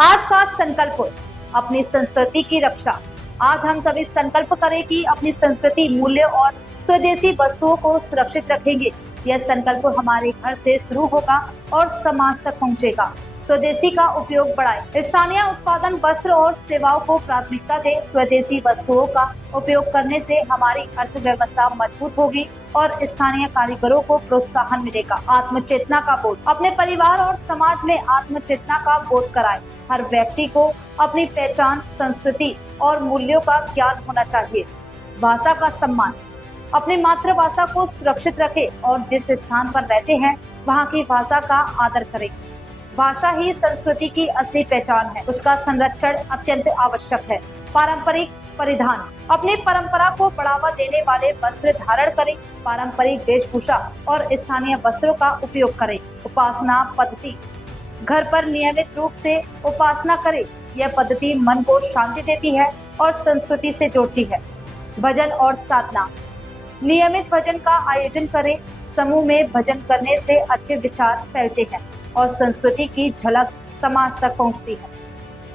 आज का संकल्प, अपनी संस्कृति की रक्षा। आज हम सभी संकल्प करें कि अपनी संस्कृति, मूल्य और स्वदेशी वस्तुओं को सुरक्षित रखेंगे। यह संकल्प हमारे घर से शुरू होगा और समाज तक पहुंचेगा। स्वदेशी का उपयोग बढ़ाएं। स्थानीय उत्पादन, वस्त्र और सेवाओं को प्राथमिकता दें। स्वदेशी वस्तुओं का उपयोग करने से हमारी अर्थव्यवस्था मजबूत होगी और स्थानीय कारीगरों को प्रोत्साहन मिलेगा। आत्मचेतना का बोध, अपने परिवार और समाज में आत्मचेतना का बोध कराएं। हर व्यक्ति को अपनी पहचान, संस्कृति और मूल्यों का ज्ञान होना चाहिए। भाषा का सम्मान, अपनी मातृभाषा को सुरक्षित रखें और जिस स्थान पर रहते हैं वहाँ की भाषा का आदर करें। भाषा ही संस्कृति की असली पहचान है, उसका संरक्षण अत्यंत आवश्यक है। पारंपरिक परिधान, अपनी परंपरा को बढ़ावा देने वाले वस्त्र धारण करें। पारंपरिक वेशभूषा और स्थानीय वस्त्रों का उपयोग करें। उपासना पद्धति, घर पर नियमित रूप से उपासना करें। यह पद्धति मन को शांति देती है और संस्कृति से जोड़ती है। भजन और साधना, नियमित भजन का आयोजन करें। समूह में भजन करने से अच्छे विचार फैलते हैं और संस्कृति की झलक समाज तक पहुंचती है।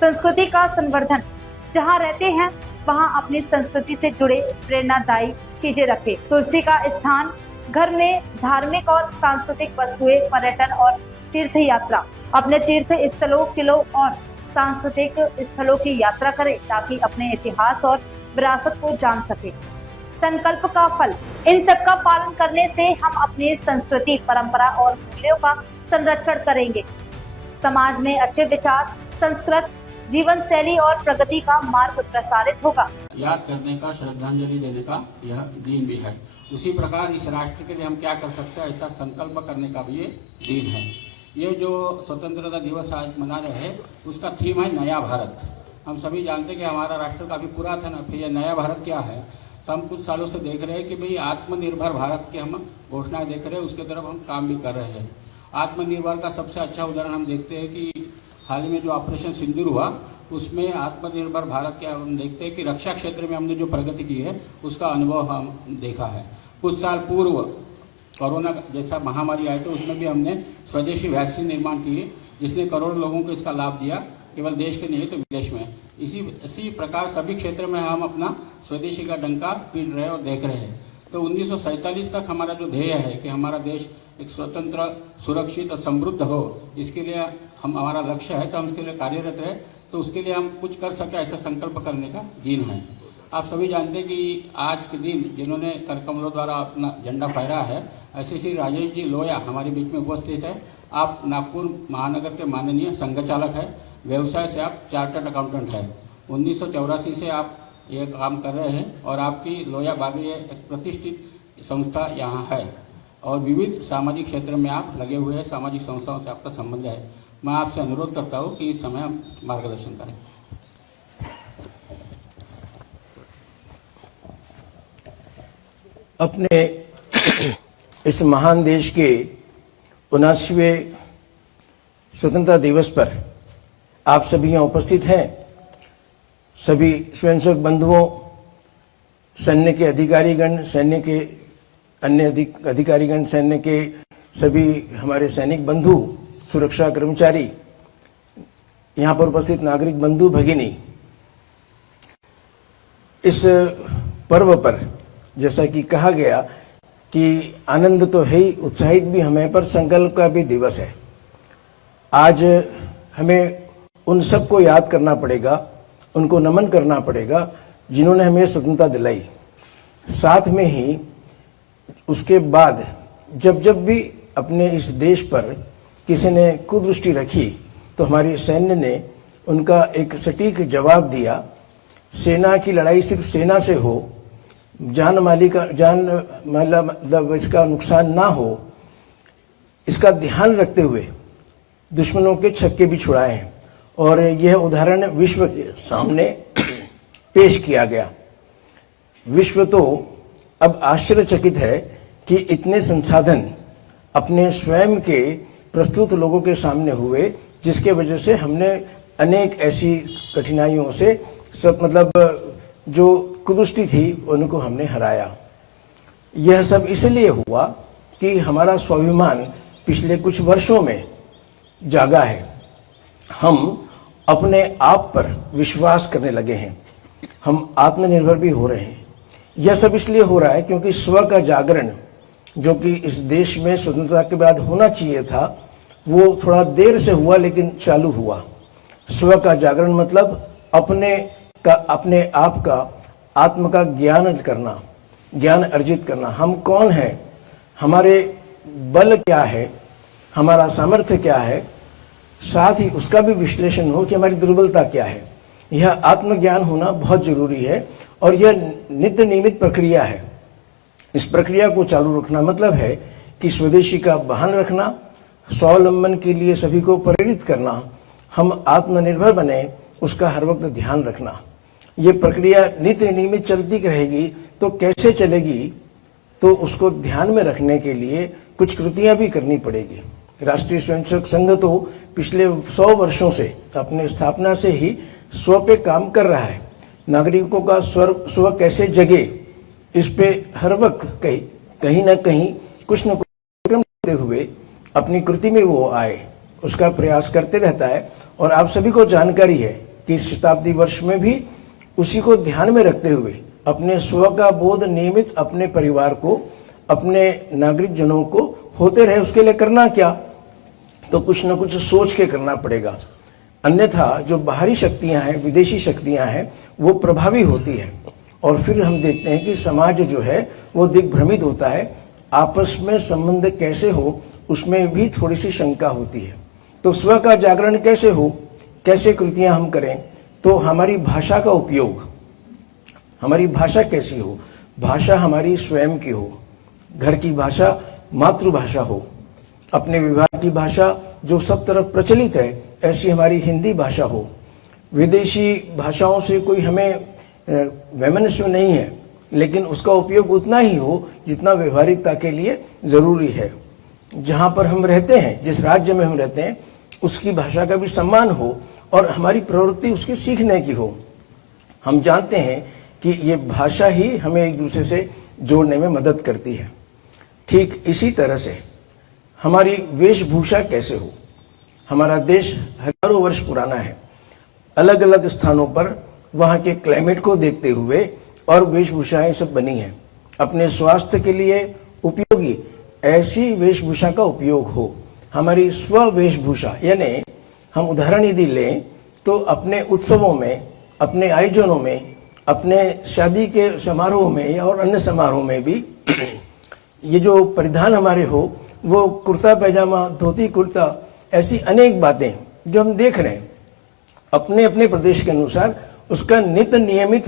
संस्कृति का संवर्धन, जहां रहते हैं वहां अपनी संस्कृति से जुड़े प्रेरणादायी चीजें रखें। तुलसी का स्थान, घर में धार्मिक और सांस्कृतिक वस्तुएं, पर्यटन और तीर्थ यात्रा, अपने तीर्थ स्थलों, किलों और सांस्कृतिक स्थलों की यात्रा करें ताकि अपने इतिहास और विरासत को जान सके। संकल्प का फल, इन सब का पालन करने से हम अपनी संस्कृति, परंपरा और मूल्यों का संरक्षण करेंगे। समाज में अच्छे विचार, संस्कृत जीवन शैली और प्रगति का मार्ग प्रसारित होगा। याद करने का, श्रद्धांजलि देने का यह दिन भी है। उसी प्रकार इस राष्ट्र के लिए हम क्या कर सकते हैं, ऐसा संकल्प करने का भी ये दिन है। ये जो स्वतंत्रता दिवस आज मना रहे हैं, उसका थीम है नया भारत। हम सभी जानते हैं कि हमारा राष्ट्र काफी पुरातन है, फिर यह नया भारत क्या है। तो हम कुछ सालों से देख रहे हैं कि भाई आत्मनिर्भर भारत की हम घोषणाएं देख रहे हैं, उसके तरफ हम काम भी कर रहे हैं। आत्मनिर्भर का सबसे अच्छा उदाहरण हम देखते हैं कि हाल में जो ऑपरेशन सिंदूर हुआ, उसमें आत्मनिर्भर भारत के हम देखते हैं कि रक्षा क्षेत्र में हमने जो प्रगति की है उसका अनुभव हम देखा है। कुछ साल पूर्व कोरोना जैसा महामारी आई तो उसमें भी हमने स्वदेशी वैक्सीन निर्माण किए, जिसने करोड़ों लोगों को इसका लाभ दिया, केवल देश के नहीं तो विदेश में। इसी प्रकार सभी क्षेत्र में हम अपना स्वदेशी का डंका पीट रहे और देख रहे हैं। तो 1947 तक हमारा जो ध्येय है कि हमारा देश एक स्वतंत्र, सुरक्षित और समृद्ध हो, इसके लिए हमारा लक्ष्य है। तो हम उसके लिए कार्यरत है, तो उसके लिए हम कुछ कर सके ऐसा संकल्प करने का दिन है। आप सभी जानते हैं कि आज के दिन जिन्होंने करकमलों द्वारा अपना झंडा फहराया है, ऐसे श्री राजेश जी लोया हमारे बीच में उपस्थित है। आप नागपुर महानगर के माननीय संघ चालक है, व्यवसाय से आप चार्टर्ड अकाउंटेंट है। 1984 से आप ये काम कर रहे हैं और आपकी लोया बागी एक प्रतिष्ठित संस्था यहाँ है और विविध सामाजिक क्षेत्र में आप लगे हुए हैं, सामाजिक संस्थाओं से आपका संबंध है। मैं आपसे अनुरोध करता हूँ कि इस समय मार्गदर्शन करें। अपने इस महान देश के 79वें स्वतंत्रता दिवस पर आप सभी यहाँ उपस्थित हैं। सभी स्वयंसेवक बंधुओं, सैन्य के अधिकारीगण, सैन्य के अन्य अधिकारीगण, सैन्य के सभी हमारे सैनिक बंधु, सुरक्षा कर्मचारी, यहाँ पर उपस्थित नागरिक बंधु भगिनी, इस पर्व पर जैसा कि कहा गया कि आनंद तो है ही, उत्साहित भी हमें, पर संकल्प का भी दिवस है। आज हमें उन सबको याद करना पड़ेगा, उनको नमन करना पड़ेगा जिन्होंने हमें स्वतंत्रता दिलाई। साथ में ही उसके बाद जब जब भी अपने इस देश पर किसी ने कुदृष्टि रखी तो हमारी सैन्य ने उनका एक सटीक जवाब दिया। सेना की लड़ाई सिर्फ सेना से हो, जान माली का मतलब इसका नुकसान ना हो, इसका ध्यान रखते हुए दुश्मनों के छक्के भी छुड़ाए हैं और यह उदाहरण विश्व के सामने पेश किया गया। विश्व तो अब आश्चर्यचकित है कि इतने संसाधन अपने स्वयं के प्रस्तुत लोगों के सामने हुए, जिसके वजह से हमने अनेक ऐसी कठिनाइयों से जो कुदृष्टि थी उनको हमने हराया। यह सब इसलिए हुआ कि हमारा स्वाभिमान पिछले कुछ वर्षों में जागा है। हम अपने आप पर विश्वास करने लगे हैं, हम आत्मनिर्भर भी हो रहे हैं। यह सब इसलिए हो रहा है क्योंकि स्व का जागरण जो कि इस देश में स्वतंत्रता के बाद होना चाहिए था, वो थोड़ा देर से हुआ लेकिन चालू हुआ। स्व का जागरण मतलब अपने आप का आत्म का ज्ञान करना, ज्ञान अर्जित करना। हम कौन हैं, हमारे बल क्या है, हमारा सामर्थ्य क्या है, साथ ही उसका भी विश्लेषण हो कि हमारी दुर्बलता क्या है। यह आत्मज्ञान होना बहुत जरूरी है और यह नित्य नियमित प्रक्रिया है। इस प्रक्रिया को चालू रखना मतलब है कि स्वदेशी का भान रखना, स्वावलंबन के लिए सभी को प्रेरित करना, हम आत्मनिर्भर बने उसका हर वक्त ध्यान रखना। ये प्रक्रिया नित्य नियमित चलती रहेगी तो कैसे चलेगी, तो उसको ध्यान में रखने के लिए कुछ कृतियां भी करनी पड़ेगी। राष्ट्रीय स्वयंसेवक संघ तो पिछले 100 वर्षों से अपने स्थापना से ही स्व पे काम कर रहा है। नागरिकों का स्व कैसे जगे, इस पे हर वक्त कहीं न कहीं कुछ न कुछ करते हुए अपनी कृति में वो आए, उसका प्रयास करते रहता है। और आप सभी को जानकारी है कि इस शताब्दी वर्ष में भी उसी को ध्यान में रखते हुए अपने स्व का बोध नियमित अपने परिवार को, अपने नागरिक जनों को होते रहे। उसके लिए करना क्या, तो कुछ न कुछ सोच के करना पड़ेगा, अन्यथा जो बाहरी शक्तियां हैं, विदेशी शक्तियां हैं, वो प्रभावी होती है और फिर हम देखते हैं कि समाज जो है वो दिग्भ्रमित होता है। आपस में संबंध कैसे हो उसमें भी थोड़ी सी शंका होती है। तो स्व का जागरण कैसे हो, कैसे कृतियां हम करें, तो हमारी भाषा का उपयोग, हमारी भाषा कैसी हो, भाषा हमारी स्वयं की हो, घर की भाषा मातृभाषा हो, अपने विभाग की भाषा जो सब तरफ प्रचलित है ऐसी हमारी हिंदी भाषा हो। विदेशी भाषाओं से कोई हमें वैमनस्य नहीं है, लेकिन उसका उपयोग उतना ही हो जितना व्यवहारिकता के लिए जरूरी है। जहां पर हम रहते हैं, जिस राज्य में हम रहते हैं, उसकी भाषा का भी सम्मान हो और हमारी प्रवृत्ति उसकी सीखने की हो। हम जानते हैं कि ये भाषा ही हमें एक दूसरे से जोड़ने में मदद करती है। ठीक इसी तरह से हमारी वेशभूषा कैसे हो। हमारा देश हजारों वर्ष पुराना है, अलग अलग स्थानों पर वहाँ के क्लाइमेट को देखते हुए और वेशभूषाएं सब बनी हैं। अपने स्वास्थ्य के लिए उपयोगी ऐसी वेशभूषा का उपयोग हो। हमारी स्व वेशभूषा, यानी हम उदाहरण यदि लें तो अपने उत्सवों में, अपने आयोजनों में, अपने शादी के समारोह में और अन्य समारोह में भी ये जो परिधान हमारे हो, वो कुर्ता पैजामा, धोती कुर्ता, ऐसी अनेक बातें जो हम देख रहे हैं, अपने अपने प्रदेश के अनुसार उसका नित्य नियमित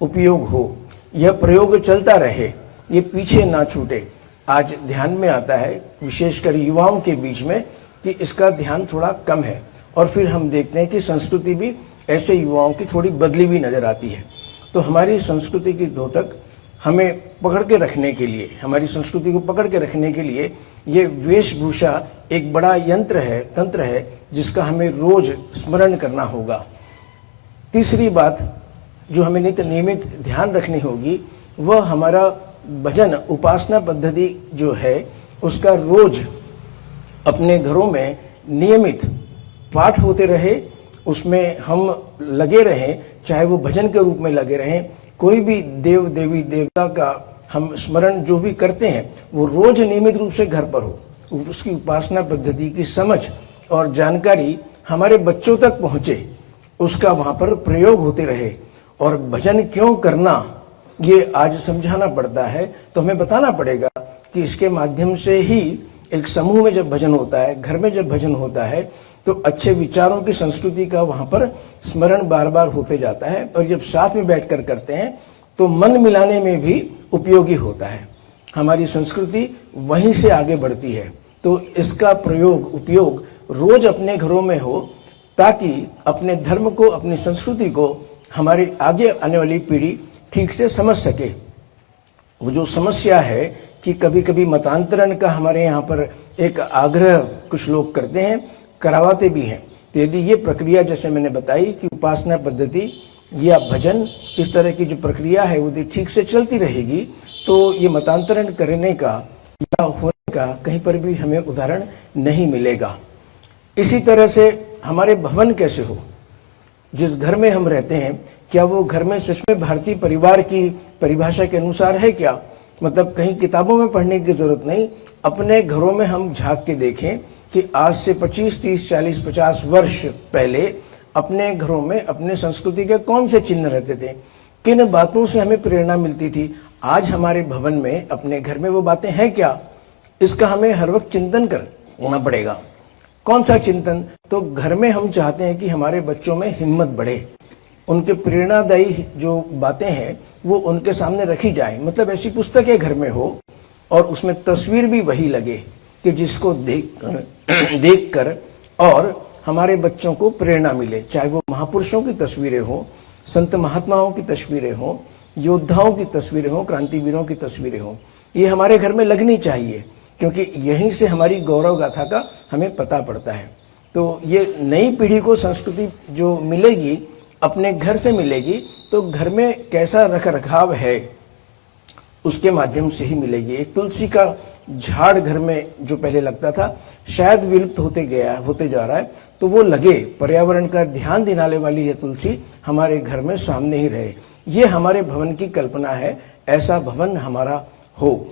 उपयोग हो, यह प्रयोग चलता रहे, ये पीछे ना छूटे। आज ध्यान में आता है विशेषकर युवाओं के बीच में कि इसका ध्यान थोड़ा कम है और फिर हम देखते हैं कि संस्कृति भी ऐसे युवाओं की थोड़ी बदली भी नजर आती है। तो हमारी संस्कृति की द्योतक हमें पकड़ के रखने के लिए, हमारी संस्कृति को पकड़ के रखने के लिए ये वेशभूषा एक बड़ा यंत्र है, तंत्र है, जिसका हमें रोज स्मरण करना होगा। तीसरी बात जो हमें नित्य नियमित ध्यान रखनी होगी, वह हमारा भजन उपासना पद्धति जो है उसका रोज अपने घरों में नियमित पाठ होते रहे, उसमें हम लगे रहें, चाहे वो भजन के रूप में लगे रहें, कोई भी देव देवी देवता का हम स्मरण जो भी करते हैं वो रोज नियमित रूप से घर पर हो। उसकी उपासना पद्धति की समझ और जानकारी हमारे बच्चों तक पहुंचे, उसका वहां पर प्रयोग होते रहे। और भजन क्यों करना ये आज समझाना पड़ता है, तो हमें बताना पड़ेगा कि इसके माध्यम से ही एक समूह में जब भजन होता है, घर में जब भजन होता है, तो अच्छे विचारों की संस्कृति का वहां पर स्मरण बार बार होते जाता है। और जब साथ में बैठकर करते हैं तो मन मिलाने में भी उपयोगी होता है। हमारी संस्कृति वहीं से आगे बढ़ती है। तो इसका प्रयोग, उपयोग रोज अपने घरों में हो, ताकि अपने धर्म को, अपनी संस्कृति को हमारी आगे आने वाली पीढ़ी ठीक से समझ सके। वो जो समस्या है कि कभी कभी मतांतरण का हमारे यहाँ पर एक आग्रह कुछ लोग करते हैं, करावाते भी हैं। तो यदि ये प्रक्रिया जैसे मैंने बताई कि उपासना पद्धति या भजन, इस तरह की जो प्रक्रिया है वो ठीक से चलती रहेगी, तो ये मतांतरण करने का या होने का कहीं पर भी हमें उदाहरण नहीं मिलेगा। इसी तरह से हमारे भवन कैसे हो, जिस घर में हम रहते हैं, क्या वो घर में सच में भारतीय परिवार की परिभाषा के अनुसार है क्या? मतलब कहीं किताबों में पढ़ने की जरूरत नहीं, अपने घरों में हम झांक के देखें कि आज से 25, 30, 40, 50 वर्ष पहले अपने घरों में अपने संस्कृति के कौन से चिन्ह रहते थे, किन बातों से हमें प्रेरणा मिलती थी। आज हमारे भवन में, अपने घर में वो बातें हैं क्या? इसका हमें हर वक्त चिंतन करना पड़ेगा। कौन सा चिंतन? तो घर में हम चाहते हैं कि हमारे बच्चों में हिम्मत बढ़े, उनके प्रेरणादायी जो बातें हैं वो उनके सामने रखी जाए। मतलब ऐसी पुस्तकें घर में हो और उसमें तस्वीर भी वही लगे कि जिसको देखकर और हमारे बच्चों को प्रेरणा मिले। चाहे वो महापुरुषों की तस्वीरें हो, संत महात्माओं की तस्वीरें हो, योद्धाओं की तस्वीरें हो, क्रांतिवीरों की तस्वीरें हो, ये हमारे घर में लगनी चाहिए, क्योंकि यहीं से हमारी गौरव गाथा का हमें पता पड़ता है। तो ये नई पीढ़ी को संस्कृति जो मिलेगी अपने घर से मिलेगी, तो घर में कैसा रख रखाव है उसके माध्यम से ही मिलेगी। एक तुलसी का झाड़ घर में जो पहले लगता था, शायद विलुप्त होते जा रहा है, तो वो लगे, पर्यावरण का ध्यान दिलाने वाली ये तुलसी हमारे घर में सामने ही रहे। ये हमारे भवन की कल्पना है, ऐसा भवन हमारा हो।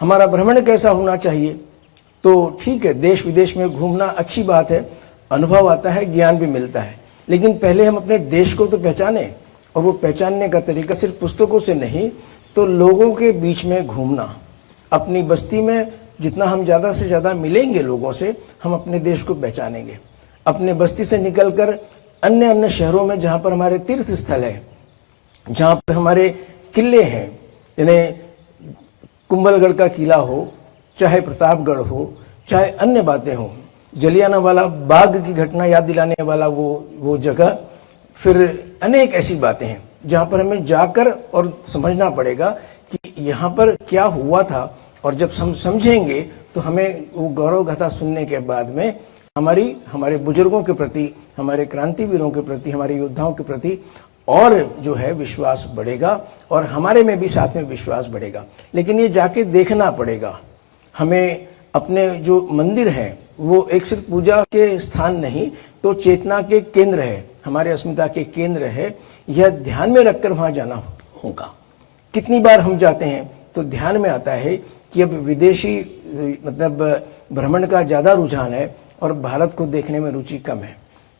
हमारा भ्रमण कैसा होना चाहिए? तो ठीक है, देश विदेश में घूमना अच्छी बात है, अनुभव आता है, ज्ञान भी मिलता है, लेकिन पहले हम अपने देश को तो पहचाने। और वो पहचानने का तरीका सिर्फ पुस्तकों से नहीं, तो लोगों के बीच में घूमना। अपनी बस्ती में जितना हम ज़्यादा से ज़्यादा मिलेंगे लोगों से, हम अपने देश को पहचानेंगे। अपने बस्ती से निकलकर अन्य अन्य शहरों में, जहाँ पर हमारे तीर्थ स्थल है, जहाँ पर हमारे किले हैं, यानी कुंभलगढ़ का किला हो, चाहे प्रतापगढ़ हो, चाहे अन्य बातें हो, जलियांवाला बाग की घटना याद दिलाने वाला वो जगह, फिर अनेक ऐसी बातें हैं जहाँ पर हमें जाकर और समझना पड़ेगा कि यहाँ पर क्या हुआ था। और जब हम समझेंगे तो हमें वो गौरव गाथा सुनने के बाद में हमारे बुजुर्गों के प्रति, हमारे क्रांतिवीरों के प्रति, हमारे योद्धाओं के प्रति और जो है विश्वास बढ़ेगा, और हमारे में भी साथ में विश्वास बढ़ेगा। लेकिन ये जाके देखना पड़ेगा। हमें अपने जो मंदिर हैं वो एक सिर्फ पूजा के स्थान नहीं, तो चेतना के केंद्र है, हमारे अस्मिता के केंद्र है। यह ध्यान में रखकर वहां जाना होगा। कितनी बार हम जाते हैं तो ध्यान में आता है कि अब विदेशी मतलब भ्रमण का ज्यादा रुझान है और भारत को देखने में रुचि कम है।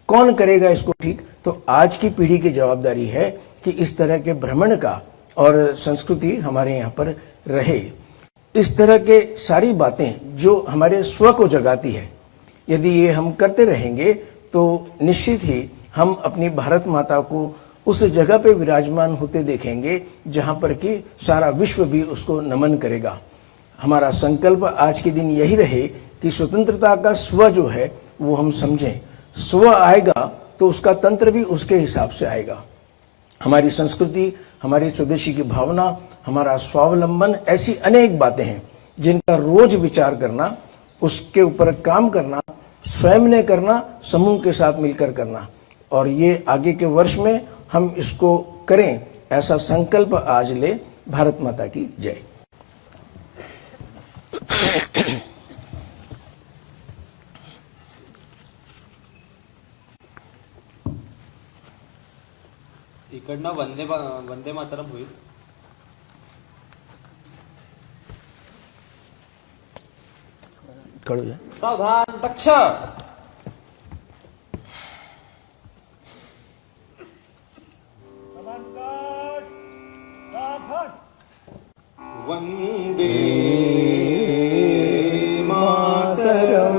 कौन करेगा इसको ठीक? तो आज की पीढ़ी की जवाबदारी है कि इस तरह के भ्रमण का और संस्कृति हमारे यहाँ पर रहे। इस तरह के सारी बातें जो हमारे स्व को जगाती है, यदि ये हम करते रहेंगे तो निश्चित ही हम अपनी भारत माता को उस जगह पे विराजमान होते देखेंगे जहां पर कि सारा विश्व भी उसको नमन करेगा। हमारा संकल्प आज के दिन यही रहे कि स्वतंत्रता का स्व जो है वो हम समझें। स्व आएगा तो उसका तंत्र भी उसके हिसाब से आएगा। हमारी संस्कृति, हमारी स्वदेशी की भावना, हमारा स्वावलंबन, ऐसी अनेक बातें हैं जिनका रोज विचार करना, उसके ऊपर काम करना, स्वयं ने करना, समूह के साथ मिलकर करना, और ये आगे के वर्ष में हम इसको करें, ऐसा संकल्प आज ले। भारत माता की जय। इकडनं वंदे मातरम होईल. सावधान, दक्ष. वंदे मातरम,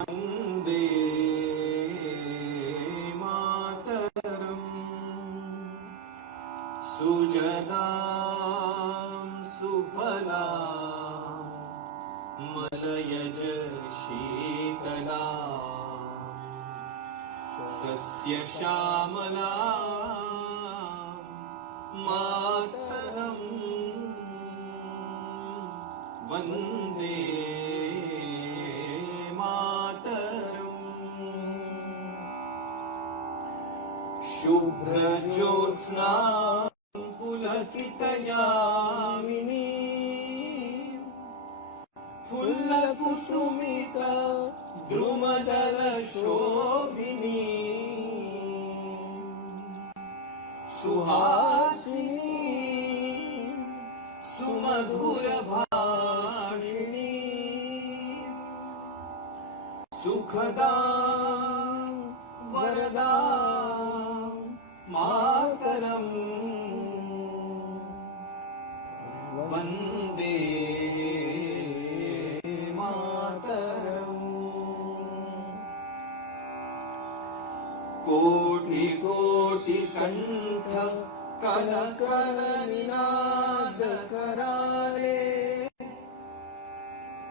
वंदे मातरम, सुजलां सुफलां मलयज शीतलां सस्य श्यामलां मातरम, वंदे मातरम, शुभ्र ज्योत्स्ना पुलकितयामिनी फुल्लकुसुमित द्रुमदल शोभिनी सुहासिनी सुमधुर भाषिणी सुखदा वरदा मातरम वंदे मातरम। कोटि कोटि कंठ कल कल निनाद कराले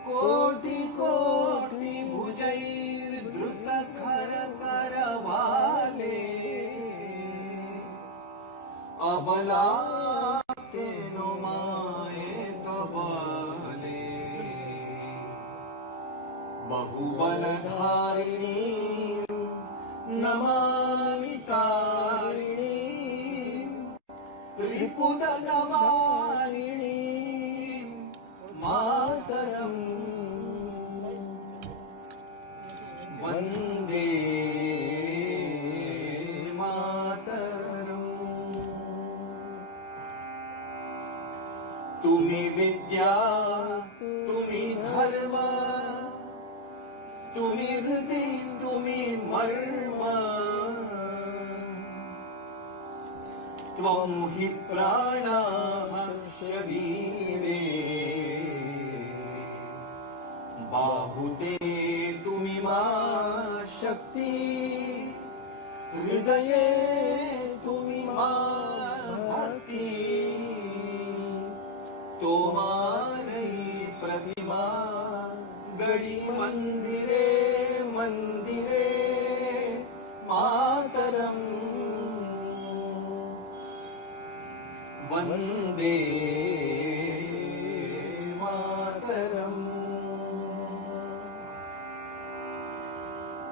कोटि कोटि भुजैर द्रुत खर करवाले अबला के नुमाए तबले बहुबलधारिणी नमामि तारिणी त्रिपुदनवारिणी मातरम वंदे मातरम। तुम्ही विद्या तुम्ही धर्म तुम्ही हृदय तुम्ही मर्म त्वं हि प्राणः शरीरे बाहुते तुम्ही मा शक्ती हृदये तुम्ही मा भक्ती तोमारई प्रतिमा गडी मंदिरे मंदिरे मातरम वंदे मातरम।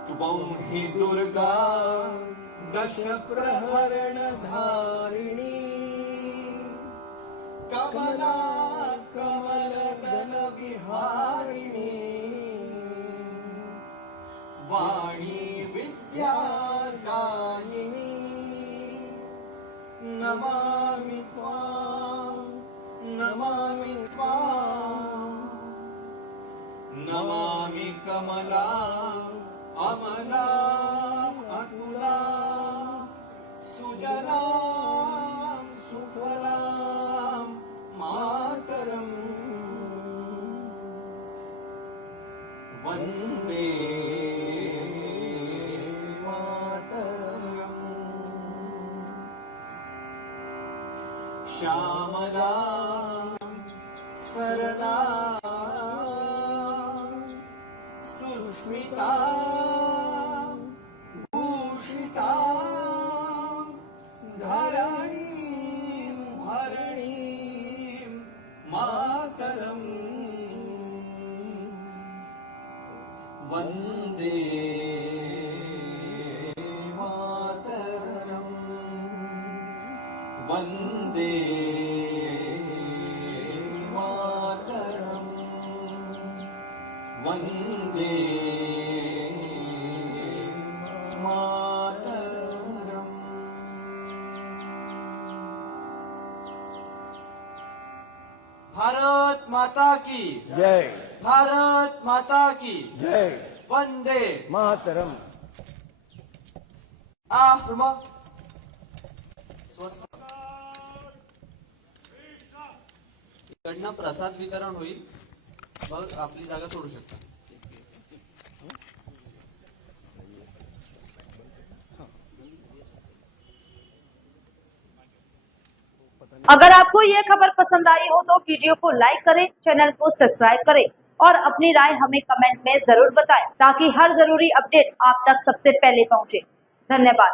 त्वं हि दुर्गा दश प्रहरण धारिणी कमला कमलदल विहारिणी वाणी विद्यादायिनी नमामि त्वां नमामि त्वां नमामि कमला अमला अतुला सुजला सुफला मातरम वंदे मातरम। श्यामला सरला सुस्मिता भूषिता धरणीं भरणीं मातरम वंदे मातरम वंदे मातरम वंदे मातरम। भारत माता की जय भारत माता की जय वंदे मातरम। स्वस्त इकडनं प्रसाद वितरण होईल मग आपली जागा सोडू शकता। अगर आपको ये खबर पसंद आई हो तो वीडियो को लाइक करें, चैनल को सब्सक्राइब करें और अपनी राय हमें कमेंट में जरूर बताएं ताकि हर जरूरी अपडेट आप तक सबसे पहले पहुंचे। धन्यवाद।